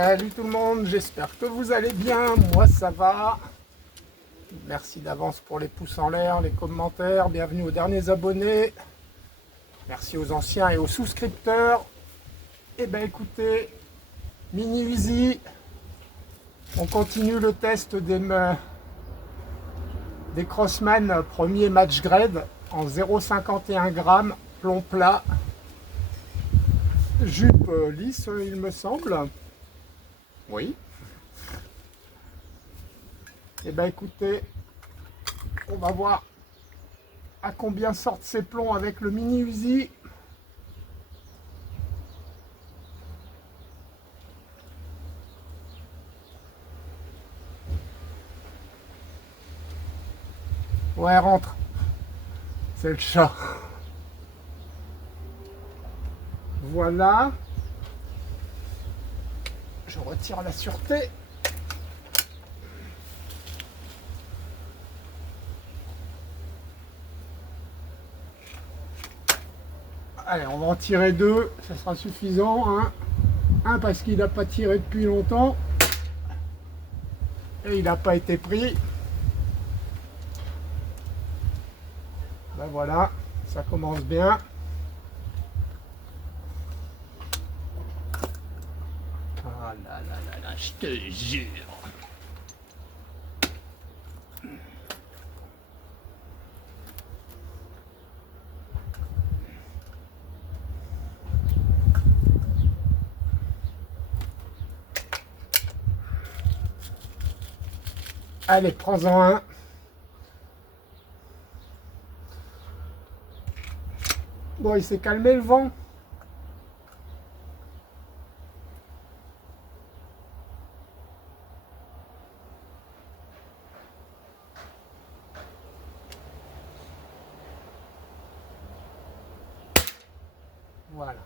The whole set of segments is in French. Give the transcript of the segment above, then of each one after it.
Salut tout le monde, j'espère que vous allez bien, moi ça va. Merci d'avance pour les pouces en l'air, les commentaires, bienvenue aux derniers abonnés. Merci aux anciens et aux souscripteurs. Et ben écoutez, Mini Uzi, on continue le test des Crossman premier match grade en 0,51 g, plomb plat, jupe lisse il me semble. Oui. Et ben écoutez, on va voir à combien sortent ces plombs avec le Mini Uzi. Ouais, rentre. C'est le chat. Voilà. Je retire la sûreté. Allez, on va en tirer deux, ça sera suffisant. Un parce qu'il n'a pas tiré depuis longtemps. Et il n'a pas été pris. Ben voilà, ça commence bien. Ah là là là là, je te jure. Allez, prends-en un. Bon, il s'est calmé le vent. Voilà.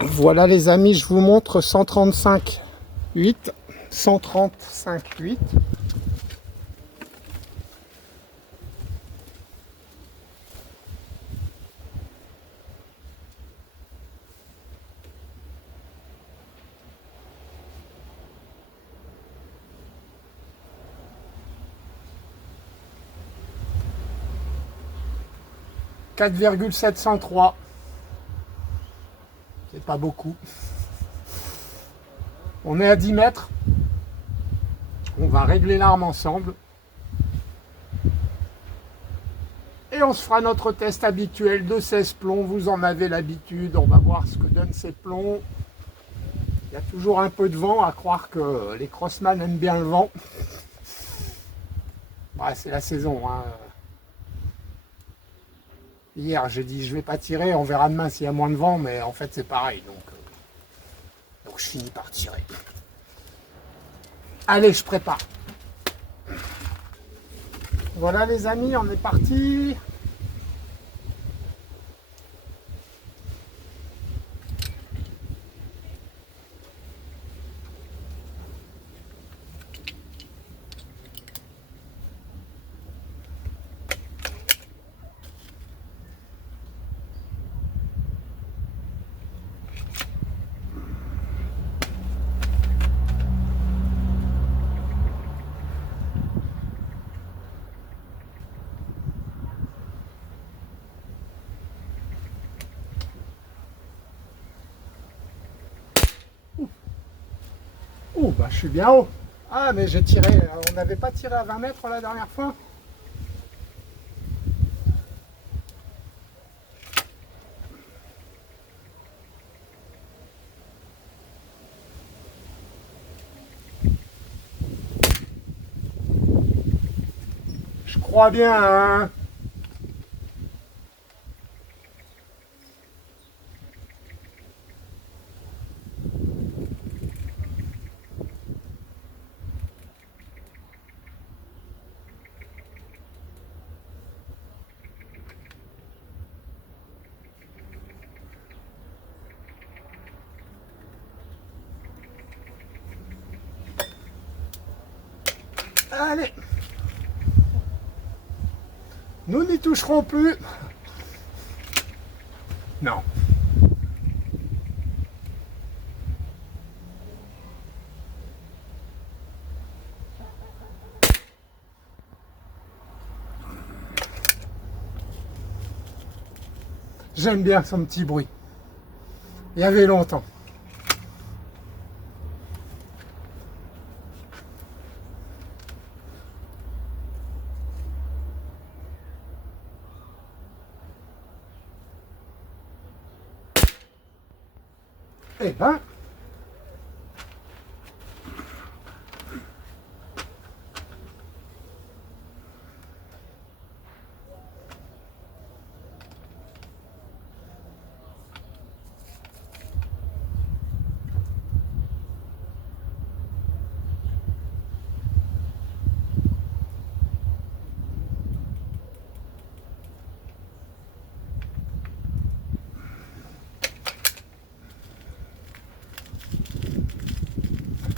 Voilà les amis, je vous montre 135,8. 135,8. « 4,703 ». C'est pas beaucoup. On est à 10 mètres. On va régler l'arme ensemble. Et on se fera notre test habituel de 16 plombs. Vous en avez l'habitude. On va voir ce que donnent ces plombs. Il y a toujours un peu de vent, à croire que les Crossman aiment bien le vent. Ouais, c'est la saison. Hein. Hier, j'ai dit je vais pas tirer, on verra demain s'il y a moins de vent, mais en fait c'est pareil. Donc je finis par tirer. Allez, je prépare. Voilà les amis, on est parti. Ouh, bah je suis bien haut. Ah, mais j'ai tiré, on n'avait pas tiré à 20 mètres la dernière fois. Je crois bien, hein. Allez. Nous n'y toucherons plus. Non. J'aime bien son petit bruit. Il y avait longtemps. Eh ben,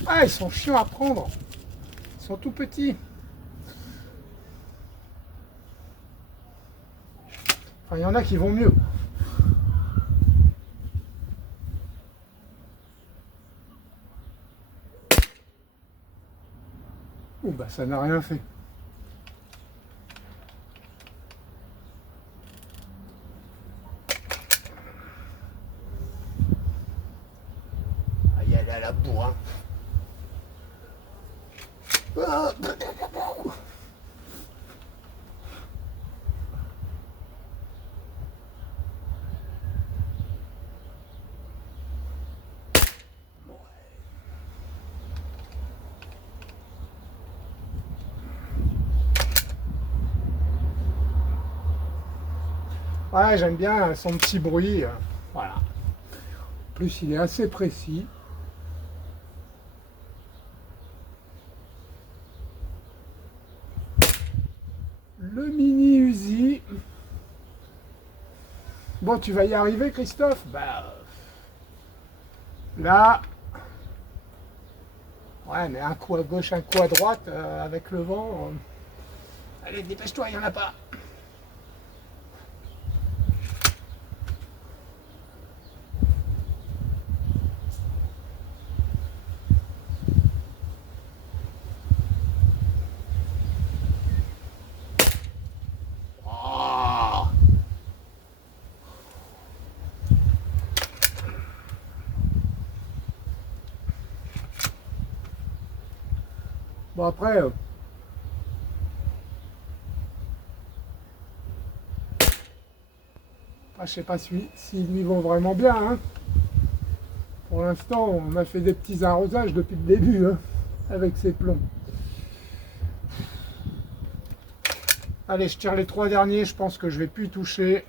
ah, ils sont chiants à prendre. Ils sont tout petits. Enfin, il y en a qui vont mieux. Ouh, bah ça n'a rien fait. Ah, y aller à la bourre, hein. Ah. Ouais, j'aime bien son petit bruit. Voilà. En plus, il est assez précis. Le mini Uzi. Bon, tu vas y arriver, Christophe? Bah, là, ouais, mais un coup à gauche, un coup à droite, avec le vent. Allez, dépêche-toi, il n'y en a pas. Oh. Bon, après, je sais pas s'ils lui vont vraiment bien, hein. Pour l'instant, on a fait des petits arrosages depuis le début, hein, avec ces plombs. Allez, je tire les 3 derniers, je pense que je vais plus y toucher.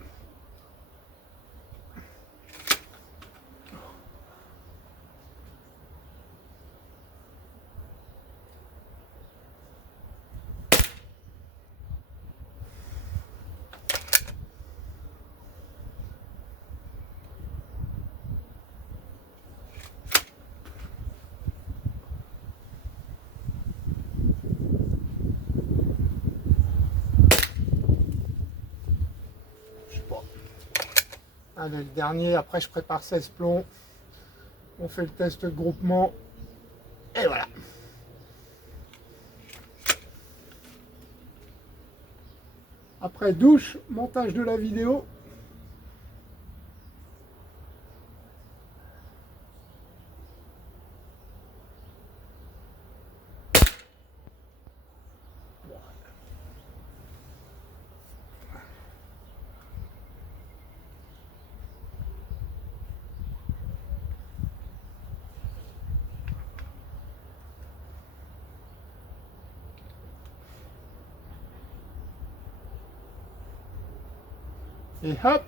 Je sais pas. Allez, le dernier, après je prépare 16 plombs. On fait le test de groupement. Et voilà. Après douche, montage de la vidéo. Et hop.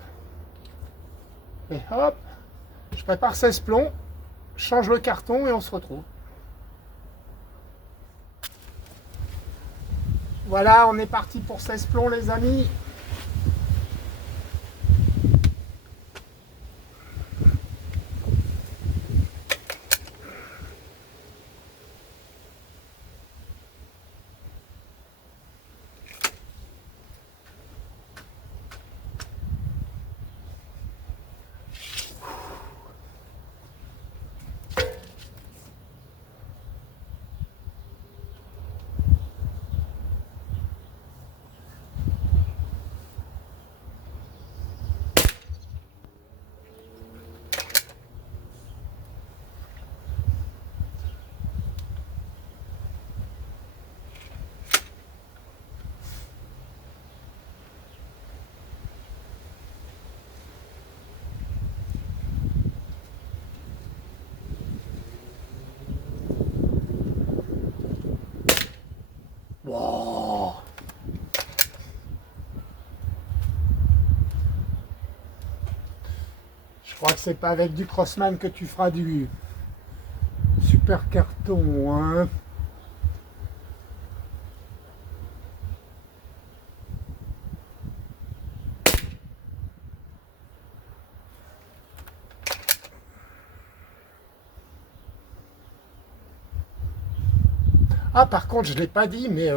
Et hop. Je prépare 16 plombs. Je change le carton et on se retrouve. Voilà, on est parti pour 16 plombs, les amis. Je crois que c'est pas avec du Crossman que tu feras du super carton, hein. Ah, par contre, je ne l'ai pas dit, mais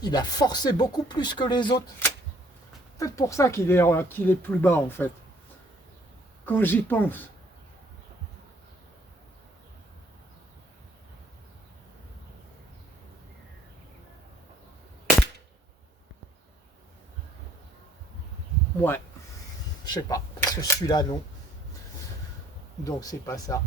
il a forcé beaucoup plus que les autres. Peut-être pour ça qu'il est plus bas, en fait. Quand j'y pense. Ouais, je sais pas, parce que celui-là, non. Donc, c'est pas ça.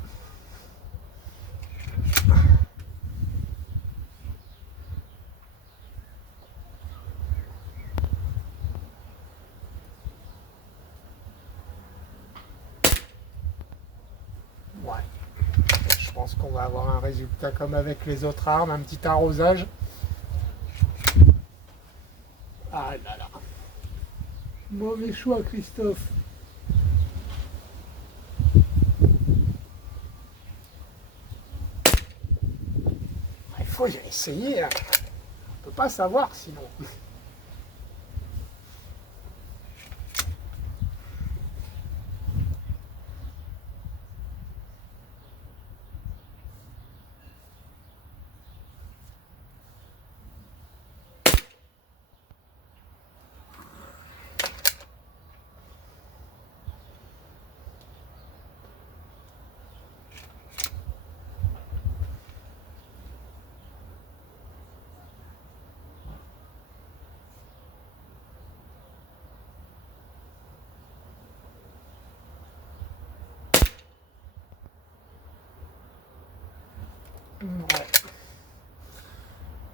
Ouais. Je pense qu'on va avoir un résultat comme avec les autres armes, un petit arrosage. Ah là là. Mauvais choix, Christophe. Il faut essayer. Hein. On peut pas savoir sinon. Ouais.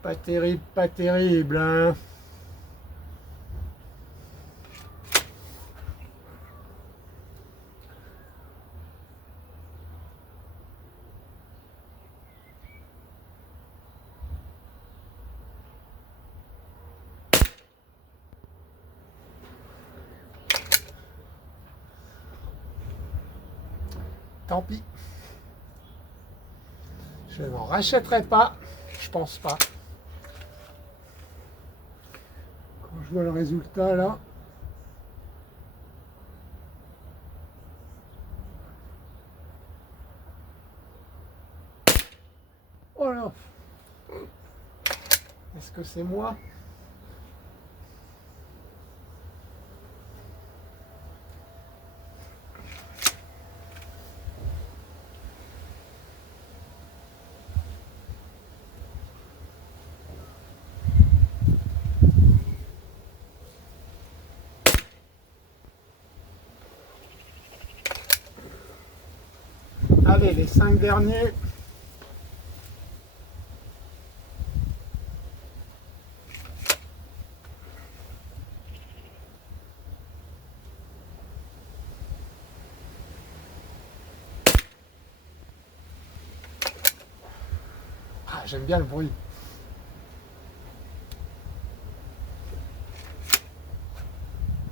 Pas terrible, hein. Tant pis. Je n'en rachèterai pas. Je pense pas. Quand je vois le résultat là. Oh là. Est-ce que c'est moi? Allez, les 5 derniers. Ah, j'aime bien le bruit.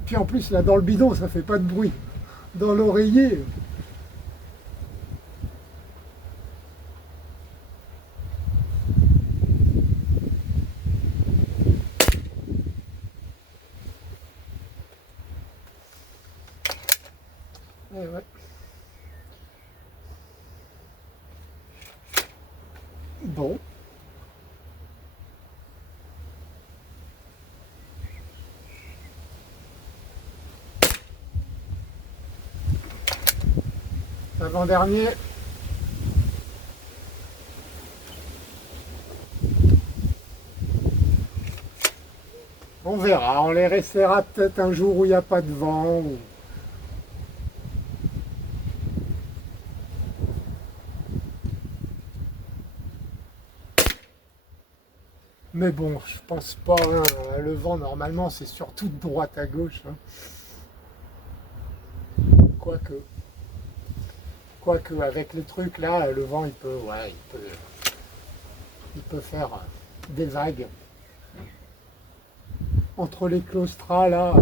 Puis en plus, là, dans le bidon, ça fait pas de bruit. Dans l'oreiller. Eh ouais. Bon. Avant-dernier. On verra, on les restera peut-être un jour où il n'y a pas de vent. Mais bon, je pense pas. Hein. Le vent, normalement, c'est surtout de droite à gauche. Hein. Quoique, avec les trucs là, le vent, il peut faire des vagues. Entre les claustras là.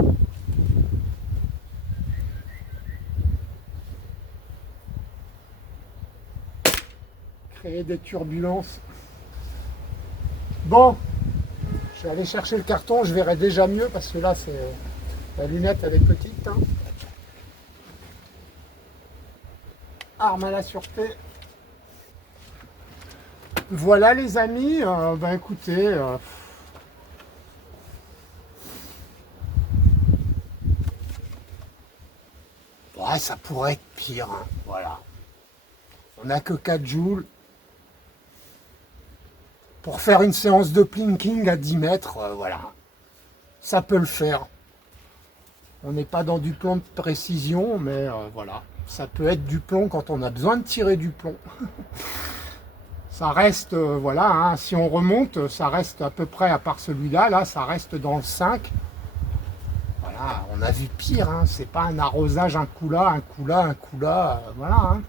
créer des turbulences. Bon, je vais aller chercher le carton, je verrai déjà mieux parce que là, la lunette, elle est petite. Hein. Arme à la sûreté. Voilà les amis, bah écoutez, ouais, ça pourrait être pire, hein. Voilà. On n'a que 4 joules. Pour faire une séance de plinking à 10 mètres, voilà. Ça peut le faire. On n'est pas dans du plomb de précision, mais voilà. Ça peut être du plomb quand on a besoin de tirer du plomb. Ça reste, voilà, hein, si on remonte, ça reste à peu près, à part celui-là, là, ça reste dans le 5. Voilà, on a vu pire, hein, c'est pas un arrosage, un coup là, un coup là, un coup là, voilà. Hein.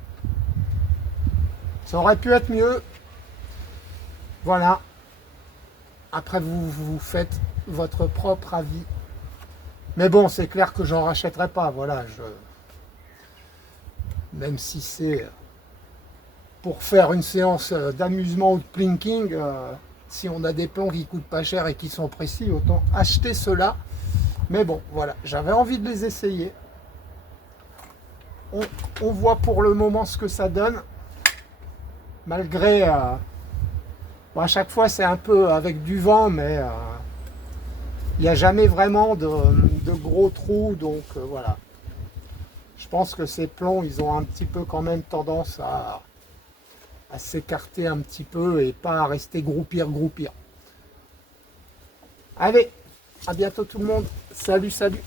Ça aurait pu être mieux. Voilà. Après, vous faites votre propre avis. Mais bon, c'est clair que j'en rachèterai pas, voilà. Même si c'est pour faire une séance d'amusement ou de plinking, si on a des plombs qui coûtent pas cher et qui sont précis, autant acheter cela. Mais bon, voilà, j'avais envie de les essayer. On voit pour le moment ce que ça donne. Malgré... bon, à chaque fois, c'est un peu avec du vent, mais il n'y a jamais vraiment de gros trous. Donc, voilà. Je pense que ces plombs, ils ont un petit peu quand même tendance à s'écarter un petit peu et pas à rester groupir. Allez, à bientôt tout le monde. Salut, salut.